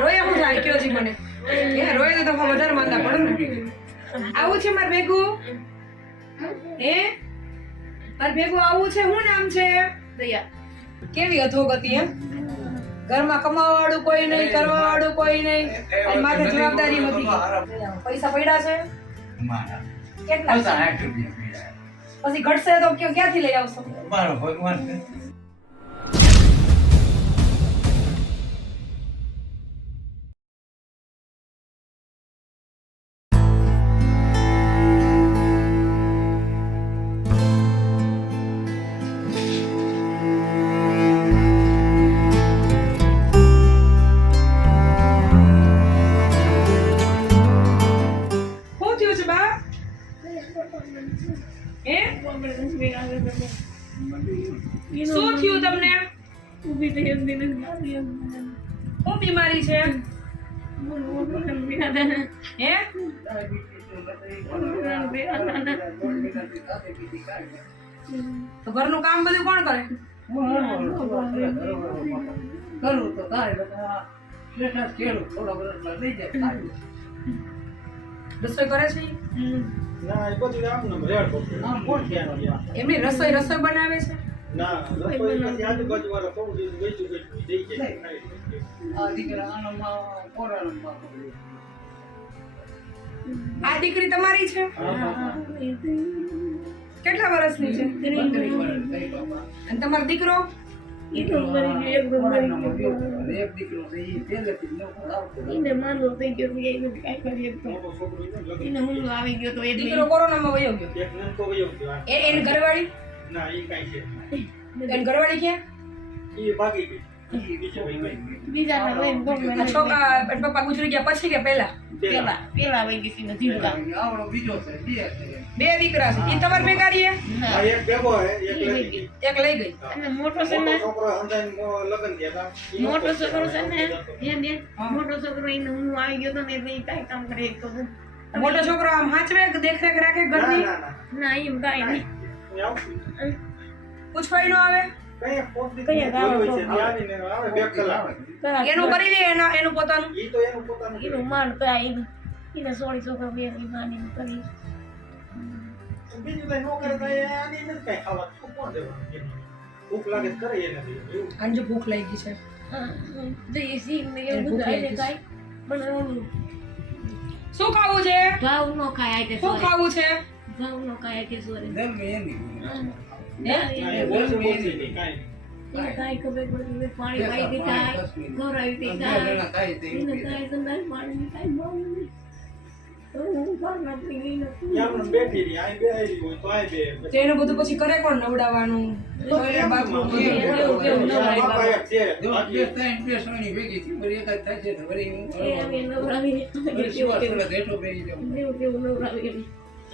રોયા હું થાય કયો જી મને? એ રોય તો વધારે માંદા પડો ને? આવું છે મારે ભેગું? હે? મારે ભેગું આવું છે શું નામ છે? દયા કેવી અધોગતિ એમ? ઘરમાં કમાવા વાળું કોઈ નહીં કરવા વાળું કોઈ નહીં અને માથે જવાબદારી નથી. પૈસા પડ્યા છે? કેટલા? પછી ઘટશે તો ક્યાં- ક્યાંથી લઈ આવશો? મારો ભગવાન તો ઘરનું કામ બધું કોણ કરે? કરું તો. રસોઈ કરે છે? એમની રસોઈ રસોઈ બનાવે છે? ના રસોઈ આજુબાજુ વાળા આ દીકરા તમારી છે? કેટલા વર્ષની છે. અને તમારો દીકરો? દીકરો કોરોનામાં વયો ગયો? એક નાનકો વયો ગયો. આ- એ એની ઘરવાળી? ના એ કાંઈ છે. એની ઘરવાળી ક્યાં? એ ભાગી ગઈ. બીજે વહી ગઈ. બીજાના લઈને ગમે આ છોકરા એના પપ્પા ગુજરી ગયા પછી કે પહેલા? પેલા પેલા વહી ગઈ હતી ને જીવતા આવડો બીજો છે બે છે. બે દીકરા છે. ઈ તમારે ભેગા રહીએ આ એક ભેગો હે એક લઈ ગઈ. એક લઈ ગઈ. અને મોટો છે મોટો ને છોકરો હંધાઈને લગ્ન થયા હતા. ઈ મોટો નહોતો. છોકરો છે ને? એમ એમ હા. મોટો છોકરો એને હું આવી ગયો તો ને એટલે ઈ કાંઈ કામ કરે એક તો હું. મોટો છોકરો આમ હાચવે કે દેખરેખ રાખે ના ઘરની? ના ના. ના એમ કાંઈ નહીં. એ આવતું. પૂછવાય નો આવે? કઈ કોક દી કયા ગામ બોલવું છે, કોક? ત્યાં આવીને આવે બે કલાક. કરાક એનું કરી દે એના એનું પોતાનું. ઈ તો એનું પોતાનું એનું માન કરાય એને એને સોળી છોકરા બે માની કરી. બીજું કઈ નો કરે તો આની નથી કઈ ખાવા. કોણ દેવાનું ભૂખ લાગે કરે એ ભૂખ લાગી છે. જઈએ સિંહ ને એવું બધું આઈને લાગી પણ શું ખાવું છે? ભાવ નો ખાય આઈ તે શું ખાવું છે? ઘાવ નો ખાય કે સોરી કાંઈ. ખબર પડતી પાણી પાઈ તો પાણી કાંઈ બહુ બધું પછી કરે કોણ નવડાવવાનું?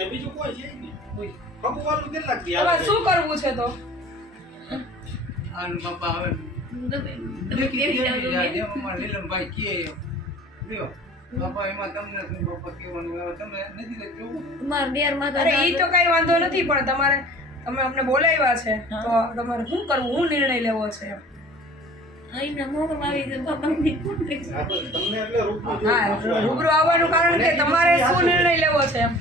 બીજું કોઈ છે શું કરવું છે તો? આન પપ્પા હવે તમે લીલમભાઈ કે. લ્યો. બાપા એમાં તમને શું બાપા કહેવાનું? તમે નથી જોવું મારા અરે ઈ તો કઈ વાંધો નથી પણ તમારે તમે અમને બોલાવ્યા છે તો તમારે શું કરવું? હું નિર્ણય લેવો છે એમ. રૂબરૂ આવવાનું કારણ કે તમારે શું નિર્ણય લેવો છે એમ.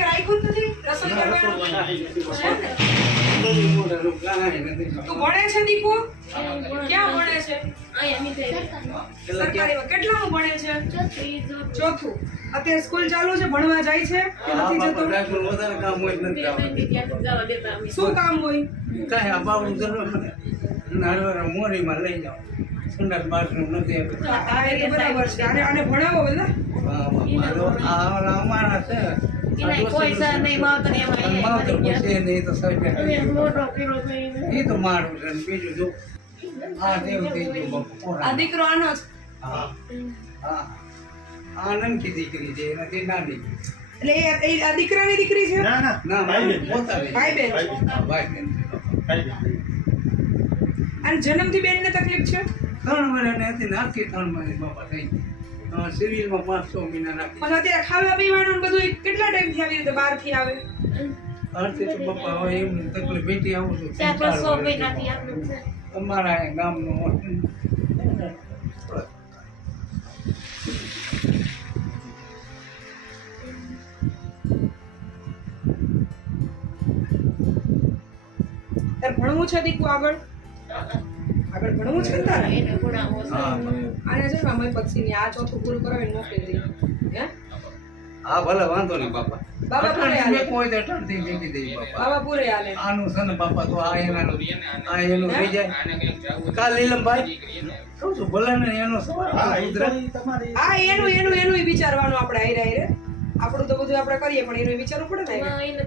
રાખ્યું નથી. રસોઈ કરવાનું. તું ભણે છે દીકુ ક્યાં ભણે છે? સરકારીમાં કેટલામું ભણે છે? ચોથું. અત્યારે સ્કૂલ ચાલુ છે ભણવા જાય છે કે નથી જતો? વધારે કામ હોય તો નથી બે આવતું. મહિને ત્યાં જવા દેતા અમે. શું કામ હોય? કાંઈ બાવડું જરૂર નાળવાળા મોરીમાં લઈ જાઓ. સંડાસ બાથરૂમ નથી બરાબર છે. આને આને ભણાવો બધા અમારા છે. એ તો મારું છે ને બીજું જો. આ દેવ થઈ ગયું આ દીકરો આનો જ. હા. હા. આ નનકી દીકરી છે એનાથી નાની. એટલે એ- એ આ દીકરાની દીકરી છે? ના, ના. ના ભાઈ બેન. ભાઈ બેન ભાઈ બેન. અને જન્મથી બેનને તકલીફ છે? ત્રણ મહિના હતી ને ત્રણ મહિના બાપા થઈ ગઈ. અ, સિવિલમાં પાંચ છ મહિના રાખી. પણ અત્યારે ખાવા પીવાનું બધું કેટલા ટાઈમથી આવી રીતે બહારથી આવે? આરતી તો પપ્પા હવે એમ તકલીફ બેઠી આવું છું ચાર ત્રણ પાંચ સો ચાર વર્ષથી. મહિનાથી છે. અમારા ગામનું ભણવું છે દીકુ આગળ? આગળ ભણવું છે ને તારે? એને આને છે ને અમે આ ચોથું પૂરું કરાવીને મોકલી દઈએ. હે? હા ભલે વાંધો નહીં બાપા. બાબા પૂરે આલે કોઈ તો અટાણથી મૂકી દઈ બાપા. બાબા પૂરે આલે આનું સન બાપા તો આ એનાનો આ એનો થઈ જાય. કાલ નીલમભાઈ કહું છું ભલે ને એનો તમારી હા એનું એનું એનું વિચારવાનું આપણે આઈ રહી રે આપણું તો બધું આપણે કરીએ પણ એનું વિચારવું પડે ને એને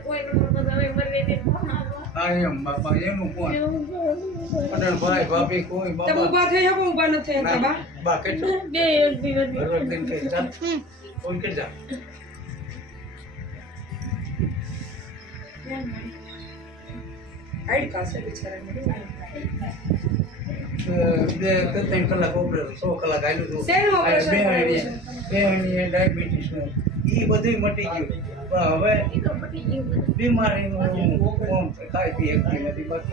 બધા મરવે એમ બાપા એનું કોણ? ભાભી કોઈ તમે ઊભા થઈ શકો ઊભા નથી થયા બા. બા કેટલું બે એક દિવસ બરોબર દિન કઈ ચાલ કોઈ કે જા. હાઈડ કાશે બિચારાને. બે કે ત્રણ કલાક ઓપરેશન સો કલાક આવ્યું હતું બે બે ડાયાબિટીસનું. ઈ બધું મટી ગયું. પણ હવે. બીમારીનું કોમ છે કાંઈ બી એક નથી બસ.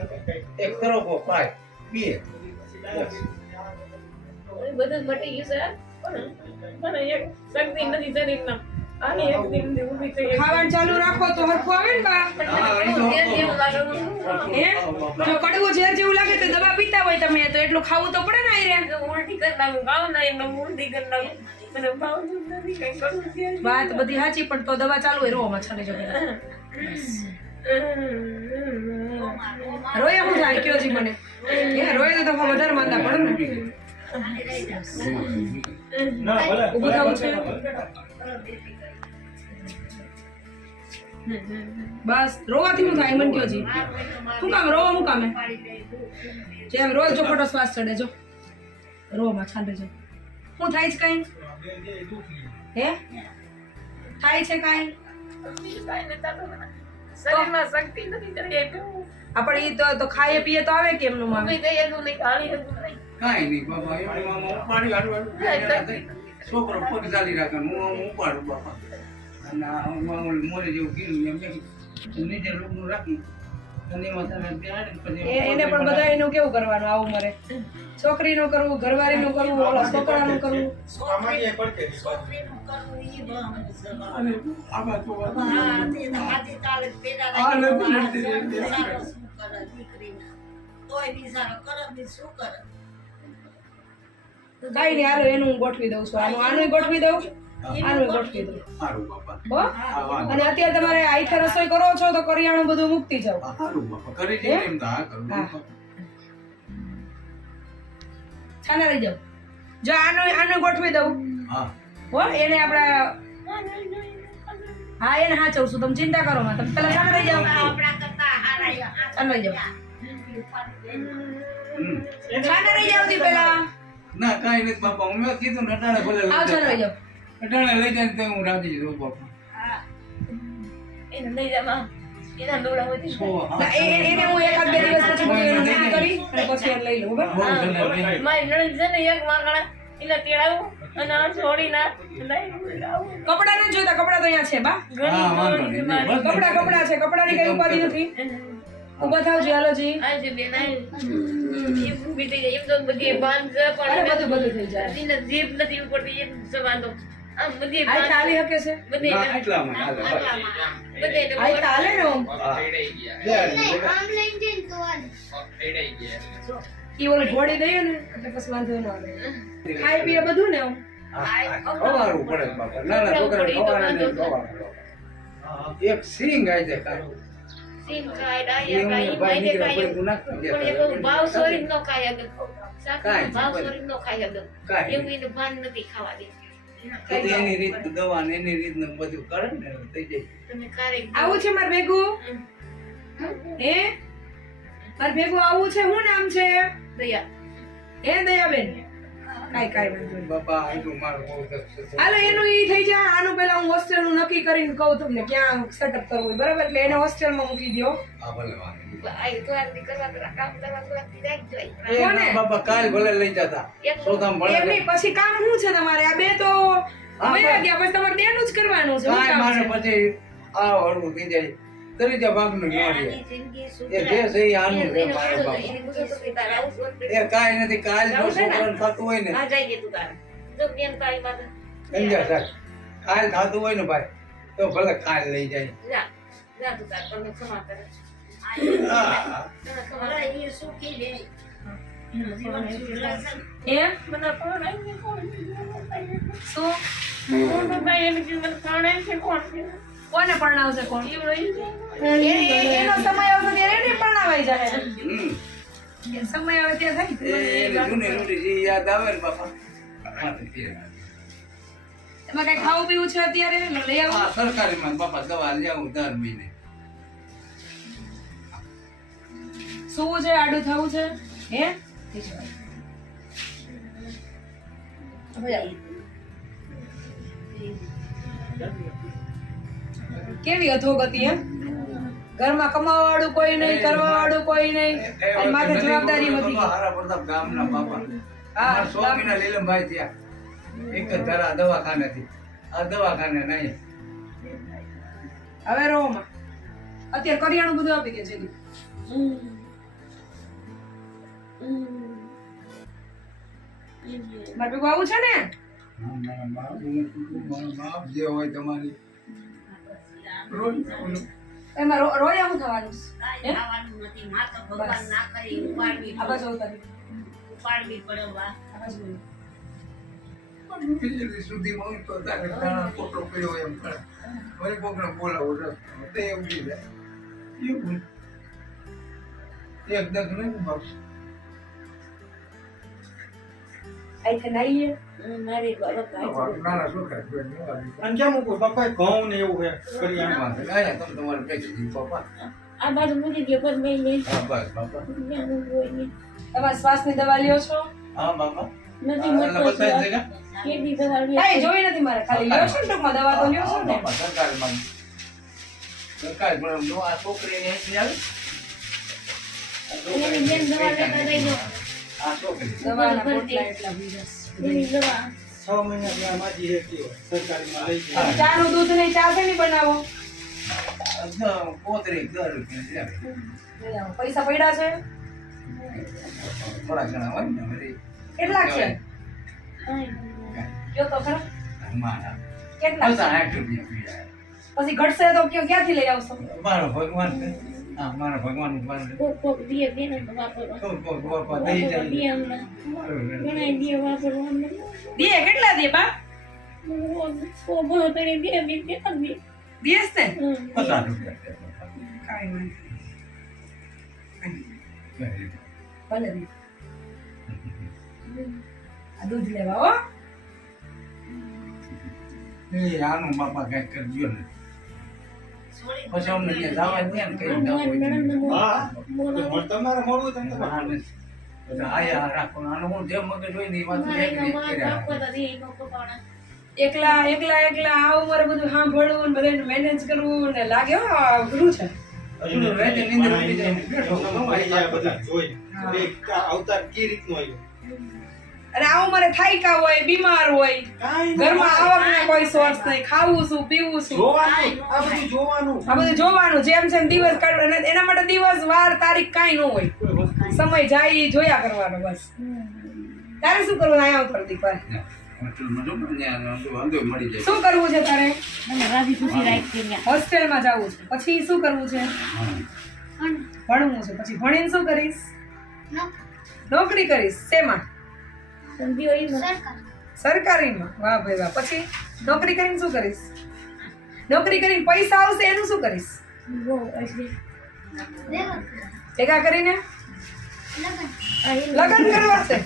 એક તરફો પાય બે બધું મટી ગયું છે પણ એક શક્તિ નથી શરીરમાં. ખાવાનું ચાલુ રાખો તો હરખું આવે ને બા. હા, જેવું લાગે હે? જો કડવું ઝેર જેવું લાગે તો દવા પીતા હોય તમે તો એટલું ખાવું તો પડે ને આઈ તો ઉલટી કરી નાખું ખાવ ના એમને ઉલટી કરી નાખું. વાત બધી સાચી પણ તો દવા ચાલુ હોય રોવામાં છાને જો રોય હું થાય કયો જી મને? એ રોય તો તમે વધારે માંદા પડે ને. ઊભું થવું છે? બસ રોવાથી હું થાય મન કયો જી. શું કામ રોવા હું કામે? જેમ રોજ જો ખોટો શ્વાસ ચડે જો. રોવામાં છાંડે જો. શું થાય છે કઈ? હે? થાય છે કાઈ? શરીરમાં શક્તિ નથી કરી આપણે ઈ તો તો ખાઈએ પીએ તો આવે કેમ નું આવે ઊભી એનું નહીં નહીં કાંઈ ઉપાડી છોકરો પગ ચાલી રાખે હું આમ ઉપાડું બાપા. અને મોરે જેવું કીધું એમ નીચે રૂપનું રાખી એને પણ બધા એનું કેવું કરવાનું આવું મરે? છોકરીનું કરવું ઘરવાળીનું કરવું ઘરવાળી છોકરાનું કરવું. તો વાત- આ નથી. નહીં હાલો એનું હું ગોઠવી દઉં છું. આનું આનું ગોઠવી દઉં? આનું ગોઠવી દઉં સારું બાપા. હો? હા અને અત્યારે તમારે આઈથે રસોઈ કરો છો તો કરિયાણું બધું મૂકતી હા. છાના રહી જાવ જો આનું આનું ગોઠવી દઉં. હો. એને આપણે હા એને હા છું તમે ચિંતા કરો માં તમે પેલા છાના રહી જાઓ. છાના રહી જાઓ. છાના રહી જાવ તી પેલા. ના કાંઈ નથી બાપા. હું કીધું નટાણે ભલે આવ છાના રહી. જાઓ. અટાણે લઈ જાય તો હું રાજી છું બાપા એને લઈ જામાં એના ડોળા વધી સો, હા, ના, એ- એ- એને હું એકાદ બે દિવસ પછી બધું એનું નક્કી કરી પછી લઈ લઉં બરાબર બહુ જણા લઈ- મારી નણંદ છે ને એક વાંકડા એને તેડાવું અને આ છોડી ના કપડા નથી જોઈતા કપડા તો અહીંયા છે બા. હા વાંધો નહીં બસ ને. કપડા કપડા છે કપડાની કઈ ઉપાધિ નથી. ઊભા થાવ જી હાલો જી. આ જે બેન આ એ ઊભી થઈ જાય. એમ તો બધી બાંધ પણ બધું બધું થઈ જાય. એને નથી ઉપડતી એમ આ ચાલી શકે છે? બધી બસ. બધી આ ચાલે ને ઓમ? હા. ઈ ઓલું ઘોડી દઈએ ને એટલે પછી વાંધો ન આવે. ખાઈ પીએ બધું ને ઓમ? ખવાડવું પડે બાપા. નાના છોકરાને ખવાડે ને ખવાડે. એક સિંગ આવી જાય કાંઈ. સીન ખાય ડાયા ખાય નીકળે ખાય પણ. એનો ભાવ સોરી નો ખાય અગર કાંઈ ભાવ. સોરી નો ખાય અગર કાંઈ એવું એનું ભાન નથી ખાવા દે એ તો એની રીત દવા ને એની રીતનું બધું કરે ને થઈ જાય. આવું છે મારે ભેગું? હે? મારે ભેગું આવું છે? શું નામ છે? દયા. હે દયાબેન? કાઈ કાઈ વાંધો બાપા આટલું મારું બહુ હાલો એનું ઈ થઈ જાય આનું પેલા હું હોસ્ટેલનું નક્કી કરીને કહું તમને ક્યાં સેટઅપ કરવું હોય, બરાબર? એટલે એને હોસ્ટેલમાં મૂકી દો પછી કામ શું છે તમારે? આ બે તો. ગયા પછી તમારે બેનું જ કરવાનું છે. શું કાંઈ કામ મારે છે? પછી આ હળવું થઈ જાય. ત્રીજા ભાગનું ન્યાય એ દેશ એ આનું છે મારા બાપા? એ કાંઈ નથી કાલ જો છોકરાને થતું હોય ને. સમજ્યા સાહેબ? કાલ થતું હોય ને ભાઈ તો ભલે કાલ લઈ જાય. જા, જા તું તારે, ક્ષમા કરે. દે, કોણ? એને? કોને પરણાવશે કોણ સમય આવશે ત્યારે એને પરણાવાઈ જાય સમય આવે ત્યાં થાય યાદ આવે ને બાપા. એમાં કઈ ખાવું પીવું છે અત્યારે લઈ આવું સરકારી માં બાપા દવા લેવું દર મહિને શું છે આડું થવું છે હે કેવી અધોગતિ એમ ઘરમાં કમાવા વાળું કોઈ નહીં કરવા વાળું કોઈ નહીં અને માથે જવાબદારી પ્રતાપ ગામના બાપા હા, સ્વામીના લીલમભાઈ થયા એક જ ધરા દવાખાનેથી આ દવાખાને નહીં. હવે રહો માં. અત્યારે કરિયાણું બધું આપી દે છે મારે ભેગું આવું છે ને? બાપ જે હોય તમારી એમાં રોયા હું થવાનું? હે? ખાવાનું નથી. માતા ભગવાન ના કરી ઉપાડવી આ બાજુ ઉતારી. ઉપાડવી પડે વા આ બાજુ ખીચડી સુધી હોય તો તારે દાણા પોટલો પડ્યો એમ કરે. વળી કોકને બોલાવો રસ. તો એ જાય. એવું. એક દગ નહીં બાપ. અહીંથી નાહીએ. મારી બાબા નાના છોકરા છે, એની વાત. અને કેમ મૂકું પપ્પા ઘઉં ને એવું કરી આમ વાંધો નહીં. આયા તમે તમારે પપ્પા. આ બાજુ મૂકી દે પર મેં મેં હા, બસ, બાપા. કોઈ શ્વાસની દવા લ્યો છો હા, બાપા. નથી મળતો બતાવી દેગા? કેટલી દવા જોઈ નથી મારે. ખાલી લ્યો છો ને ટૂંકમાં દવા તો લ્યો છો ને. સરકારમાં સરકાર પણ નો આ છોકરીને અહીંથી આવે. એની બેન દવા લેતા જઈ દો. આ છોકરી. દવાના પોટલા એટલા બીજા એની દવા. છ મહિના માજી હેતી હોય. લઈ દૂધ નહીં ચા બનાવો. છે. પૈસા પડ્યા છે? થોડા ઘણા હોય ને. કેટલા છે? કયો તો ખરા. કેટલા. પછી ઘટશે તો કયો ક્યાંથી લઈ આવશો? મારો ભગવાન હા, મારા ભગવાન. કોક કોક દીએ બેન વાપરવા દઈ જાય. અમને ઘણા અમને દીએ કેટલા બા? ઓ બહુ. રૂપિયા. કાંઈ. નહીં. ભલે દી આ દૂધ લેવા હો. એ આનું બાપા કંઈક કરજો ને. પછી અમને ત્યાં જવા દે ને કઈ તો તમારે મળવું તમને આયા રાખો. આનું હું જેમ મગજ હોય ને એ વાત કર્યા. એકલા એકલા એકલા આ ઉંમરે બધું સાંભળવું ને બધાને મેનેજ કરવું ને લાગે હો અઘરું છે. પેલું રાતે નીંદર ઉડી જાય ને. બેઠો મળી જાય બધું જોઈ. હા. બે કા- અવતાર કી રીતનો આવ્યો? અને આવું મને થાયકા હોય બીમાર હોય. ઘરમાં આવકના કોઈ સોર્સ નહીં. ખાવું શું પીવું શું આ બધું જોવાનું. આ બધું જોવાનું જેમ છે દિવસ કાઢવો અને એના માટે દિવસ વાર તારીખ કાંઈ ન હોય. સમય જાય એ જોયા કરવાનો બસ. તારે શું કરવું આયા ઉપર મળી શું કરવું છે તારે? મને રાજી ખુશી રાખજે ત્યાં. હોસ્ટેલમાં જવું છે. પછી શું કરવું છે? ભણવું છે. પછી ભણીને શું કરીશ? નોકરી કરીશ. શેમાં? સરકારીમાં? વાહ ભાઈ વાહ. પછી નોકરી કરીને શું કરીશ? નોકરી કરીને પૈસા આવશે એનું શું કરીશ? ભેગા કરીને? લગન. લગ્ન કરવા છે?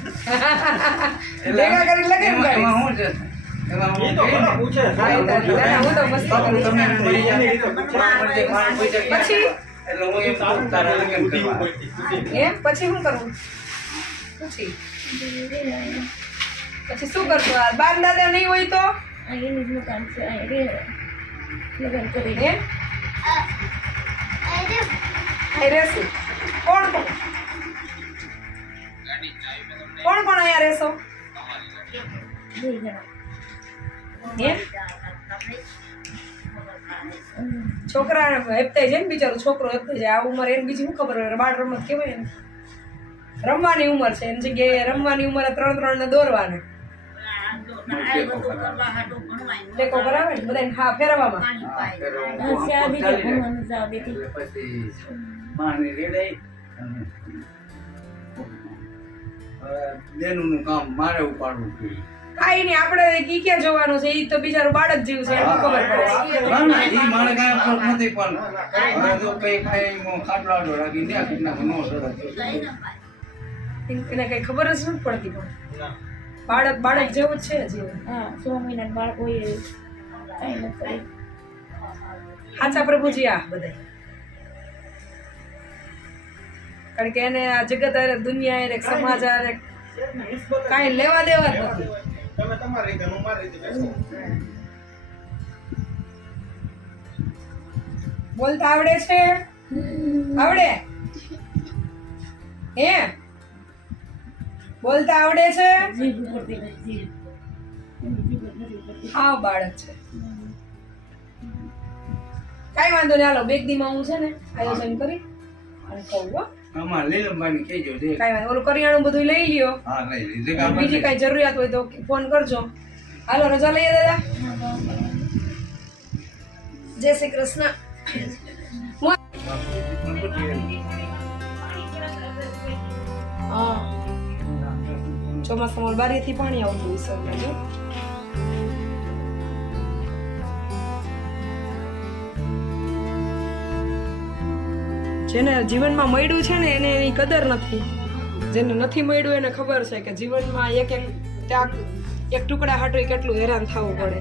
ભેગા કરીને લગન કરીશ. પછી શું હું રીતે પૂછે. પણ જે મારા પૈસા ગયા પછી? એટલે હું એમ કહું, તારા લગ્ન બુદ્ધિ કરવા. ઉપરથી, બુદ્ધિ. એમ પછી શું કરવું પછી પછી શું કરશું આ બાપ દાદા નહીં હોય તો આ એનું જ મકાન છે આ રે લગ્ન કરી એમ અહીં રહેશું કોણ કોણ કોણ કોણ અહીંયા રહેશો બે જણા એમ હમ. છોકરા હેપતાઈ જાય ને બિચારું છોકરો હેપતાઈ જાય આ ઉંમર એને બીજી શું ખબર હોય બાળ રમત કહેવાય ને રમવાની ઉંમર છે. એની જગ્યાએ રમવાની ઉંમરે ત્રણ ત્રણ ને દોરવાના ટેકો કરાવે ને? બધાને હા ફેરવામાં બેનનું કામ મારે ઉપાડવું જોઈએ કાંઈ નહીં આપણે કી ક્યાં જોવાનું છે? એ તો બિચારું બાળક જેવું છે એને ખબર પડે. ના, ના, ઈ મારે કાંઈ ફરક નથી પણ જો કઈ કાંઈ એમાં રાખી દે કેટલાક નો સરસ લઈ ન પાય એને કઈ ખબર જ નથી પડતી પણ. બાળક બાળક જેવું જ છે જીવન હા છ મહિના બાળક હોય એ કાંઈ નથી સાચા પ્રભુજી આ બધા કારણ કે એને આ જગત અરે દુનિયા અરે સમાજ અરે કાંઈ લેવા દેવા જ નથી. તમે તમારી રીતે હું મારી રીતે બોલતા આવડે છે? આવડે? હે? બોલતા આવડે છે? જીભ ઉપરથી નથી જીભ એની જીભ જ નથી ઉપરથી હા બાળક છે. કાંઈ વાંધો નહીં હાલો બેગ દીમાં હું છે ને આયોજન કરી અને કહું હો. આમાં કાંઈ વાંધો ઓલું કરિયાણું બધું લઈ લ્યો. હા લઈ લીધે બીજી કાંઈ જરૂરિયાત હોય તો ફોન કરજો. હાલો રજા લઈએ દાદા. જય શ્રી કૃષ્ણ. હા. ચોમાસામાં બારીથી પાણી આવતું હોય અમને જેને જીવનમાં મળ્યું છે ને, એને એની કદર નથી. જેને નથી મળ્યું એને ખબર છે કે જીવનમાં એક એક ત્યાગ, એક ટુકડા હાટો કેટલું હેરાન થવું પડે.